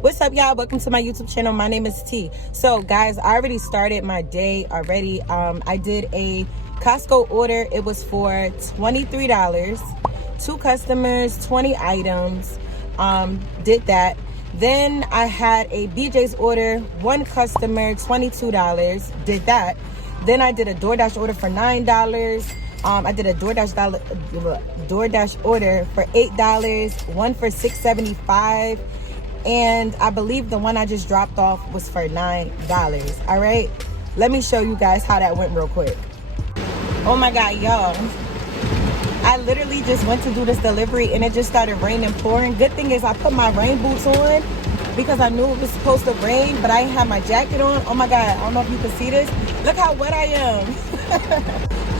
What's up, y'all? Welcome to my YouTube channel. My name is T. So guys, I already started my day already. I did a Costco order. It was for $23, 2 customers, 20 items. Did that. Then I had a BJ's order, 1 customer, $22. Did that. Then I did a DoorDash order for $9. I did a DoorDash order for $8, 1 for $6.75, and I believe the one I just dropped off was for $9. All right, let me show you guys how that went real quick. Oh my God, y'all, I literally just went to do this delivery and it just started raining, pouring. Good thing is I put my rain boots on because I knew it was supposed to rain, but I didn't have my jacket on. Oh my God, I don't know if you can see this. Look how wet I am.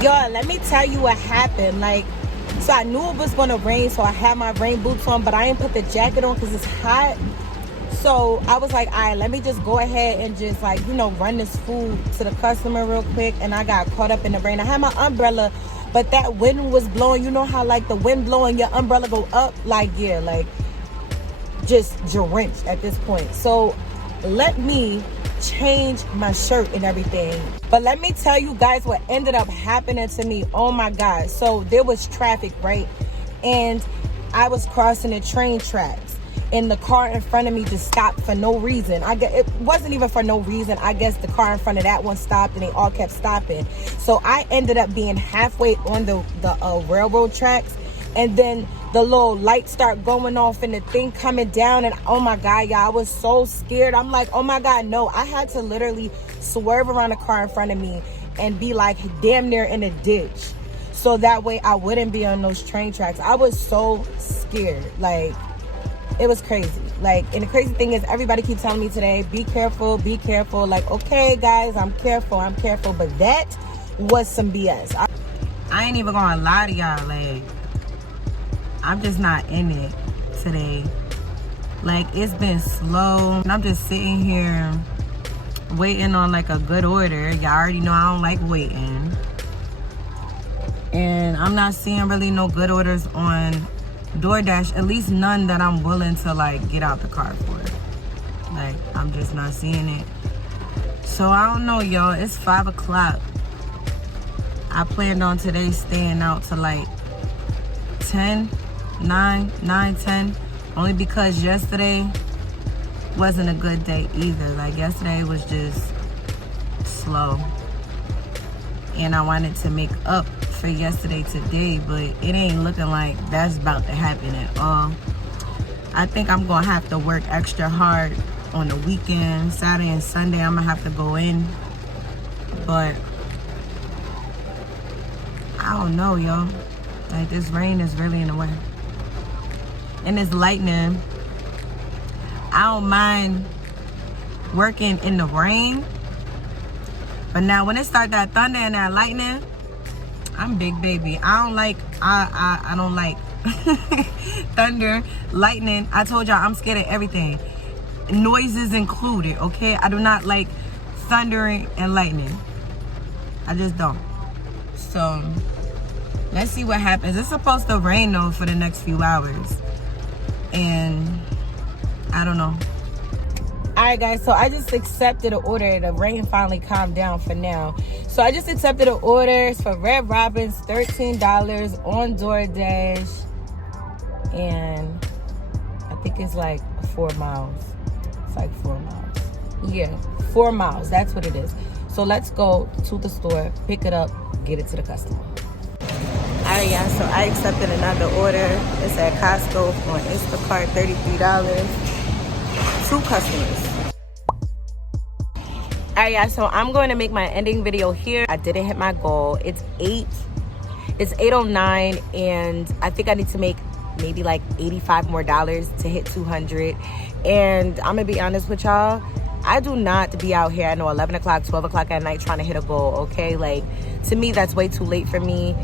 Y'all, let me tell you what happened. So I knew it was gonna rain, so I had my rain boots on, but I didn't put the jacket on because it's hot. So I was like, all right, let me just go ahead and just run this food to the customer real quick. And I got caught up in the rain. I had my umbrella, but that wind was blowing. You know how the wind blowing your umbrella go up? Just drenched at this point. So let me change my shirt and everything. But let me tell you guys what ended up happening to me. Oh my God. So there was traffic, right? And I was crossing the train tracks and the car in front of me just stopped for no reason. It wasn't even for no reason. I guess the car in front of that one stopped and they all kept stopping. So I ended up being halfway on the railroad tracks, and then the little lights start going off and the thing coming down, and oh my God, y'all, I was so scared. I'm like, oh my God, no. I had to literally swerve around the car in front of me and be damn near in a ditch, so that way I wouldn't be on those train tracks. I was so scared. It was crazy. And the crazy thing is, everybody keeps telling me today, be careful, be careful. Okay, guys, I'm careful, but that was some BS. I ain't even gonna lie to y'all, I'm just not in it today. It's been slow, and I'm just sitting here waiting on a good order. Y'all already know I don't like waiting, and I'm not seeing really no good orders on DoorDash, at least none that I'm willing to get out the car for. I'm just not seeing it. So I don't know, y'all. It's 5 o'clock. I planned on today staying out to 10, 9, 10, only because yesterday wasn't a good day either. Yesterday was just slow, and I wanted to make up for yesterday today, but it ain't looking like that's about to happen at all. I think I'm gonna have to work extra hard on the weekend. Saturday and Sunday I'm gonna have to go in, but I don't know, y'all. This rain is really in the way, and it's lightning. I don't mind working in the rain, but now when it start that thunder and that lightning, I'm big baby. I don't like thunder, lightning. I told y'all I'm scared of everything, noises included. Okay, I do not like thundering and lightning. I just don't. So let's see what happens. It's supposed to rain though for the next few hours, and I don't know. All right, guys, so I just accepted an order. The rain finally calmed down for now. So I just accepted an order for Red Robin's, $13 on DoorDash, and I think it's 4 miles. It's 4 miles. Yeah, 4 miles. That's what it is. So let's go to the store, pick it up, get it to the customer. All right, y'all, so I accepted another order. It's at Costco on Instacart, $33. 2 customers. All right, y'all, so I'm going to make my ending video here. I didn't hit my goal. It's 8:09, and I think I need to make maybe $85 more to hit 200. And I'm gonna be honest with y'all, I do not be out here, I know, 11 o'clock, 12 o'clock at night trying to hit a goal, okay? To me, that's way too late for me.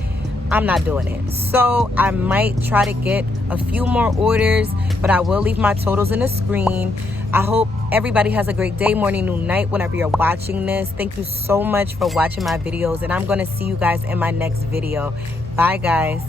I'm not doing it. So I might try to get a few more orders, but I will leave my totals in the screen. I hope everybody has a great day, morning, noon, night, whenever you're watching this. Thank you so much for watching my videos, and I'm going to see you guys in my next video. Bye, guys.